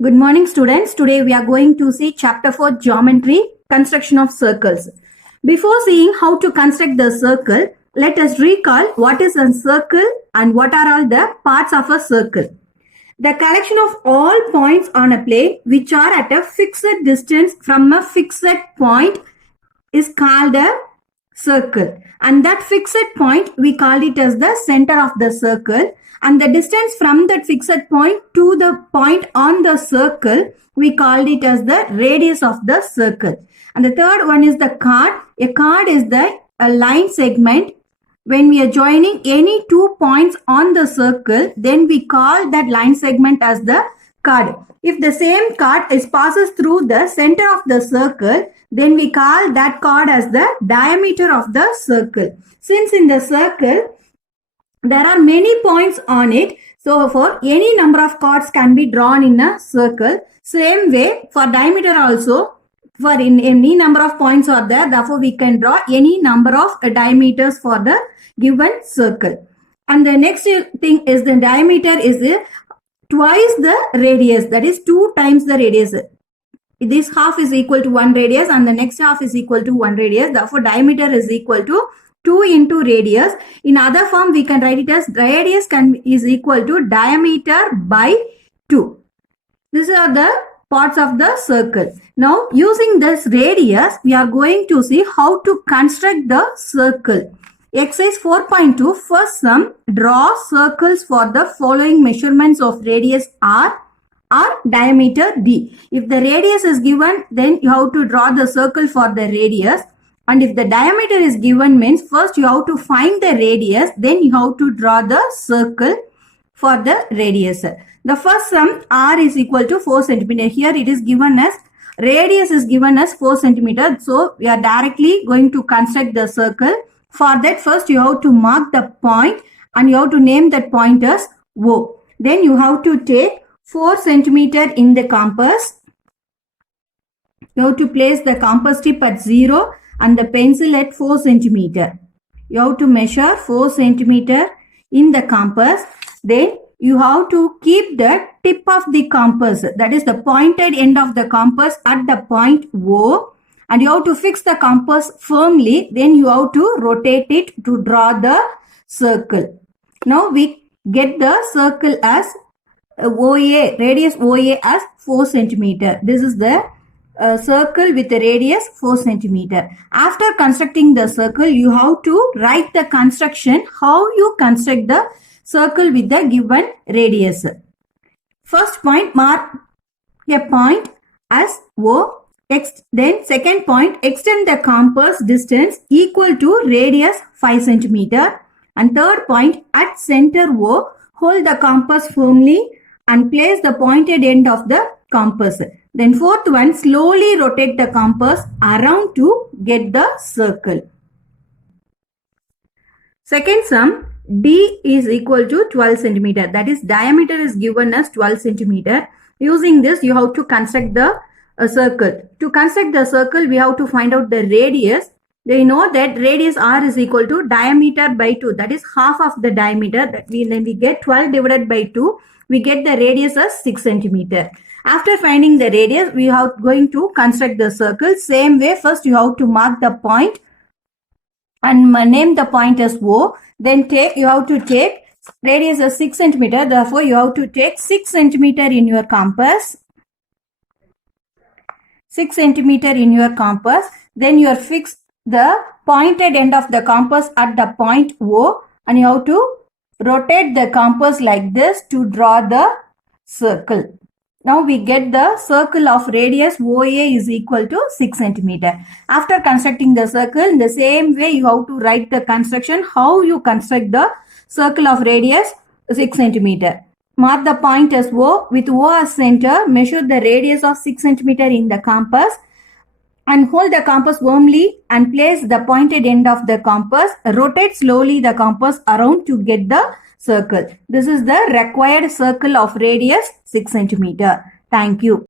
Good morning, students. Today we are going to see chapter 4 geometry, construction of circles. Before seeing how to construct the circle, let us recall what is a circle and what are all the parts of a circle. The collection of all points on a plane which are at a fixed distance from a fixed point is called a circle, and that fixed point we call it as the center of the circle, and the distance from that fixed point to the point on the circle we called it as the radius of the circle. And the third one is the chord. A chord is a line segment. When we are joining any 2 points on the circle, then we call that line segment as the chord. If the same chord passes through the center of the circle, then we call that chord as the diameter of the circle. Since in the circle there are many points on it, so for any number of chords can be drawn in a circle. Same way for diameter also, for any number of points are there, therefore we can draw any number of diameters for the given circle. And the next thing is the diameter is twice the radius, that is 2 times the radius. This half is equal to 1 radius and the next half is equal to 1 radius. Therefore diameter is equal to 2 into radius. In other form we can write it as radius is equal to diameter by 2. These are the parts of the circle. Now using this radius we are going to see how to construct the circle. Exercise 4.2. First sum, draw circles for the following measurements of radius r or diameter d. If the radius is given, then you have to draw the circle for the radius. And if the diameter is given, means first you have to find the radius, then you have to draw the circle for the radius. The first sum, r is equal to 4 centimeter. Here it is given as radius is given as 4 centimeter. So we are directly going to construct the circle. For that, first you have to mark the point and you have to name that point as O. Then you have to take 4 centimeter in the compass. You have to place the compass tip at 0 and the pencil at 4 centimeter. You have to measure 4 centimeter in the compass. Then you have to keep the tip of the compass, that is the pointed end of the compass, at the point O. And you have to fix the compass firmly. Then you have to rotate it to draw the circle. Now we get the circle as OA, radius OA as 4 centimeter. This is the circle with the radius 4 centimeter. After constructing the circle, you have to write the construction, how you construct the circle with the given radius. First point, mark a point as O. Then second point, extend the compass distance equal to radius 5 centimeter. And third point, at center O, hold the compass firmly and place the pointed end of the compass. Then fourth one, slowly rotate the compass around to get the circle. Second sum, D is equal to 12 centimeter. That is diameter is given as 12 centimeter. Using this you have to construct the circle. To construct the circle we have to find out the radius. We know that radius r is equal to diameter by 2. That is half of the diameter. Then we get 12 divided by 2. We get the radius as 6 centimeter. After finding the radius, we are going to construct the circle. Same way, first you have to mark the point and name the point as O. Then you have to take radius as 6 centimeter. Therefore, you have to take 6 centimeter in your compass. 6 centimeter in your compass. Then you are fixed the pointed end of the compass at the point O, and you have to rotate the compass like this to draw the circle. Now we get the circle of radius OA is equal to 6 centimeter. After constructing the circle, in the same way you have to write the construction, how you construct the circle of radius 6 centimeter. Mark the point as O. With O as center, measure the radius of 6 centimeter in the compass and hold the compass firmly and place the pointed end of the compass. Rotate slowly the compass around to get the circle. This is the required circle of radius 6 centimeter. Thank you.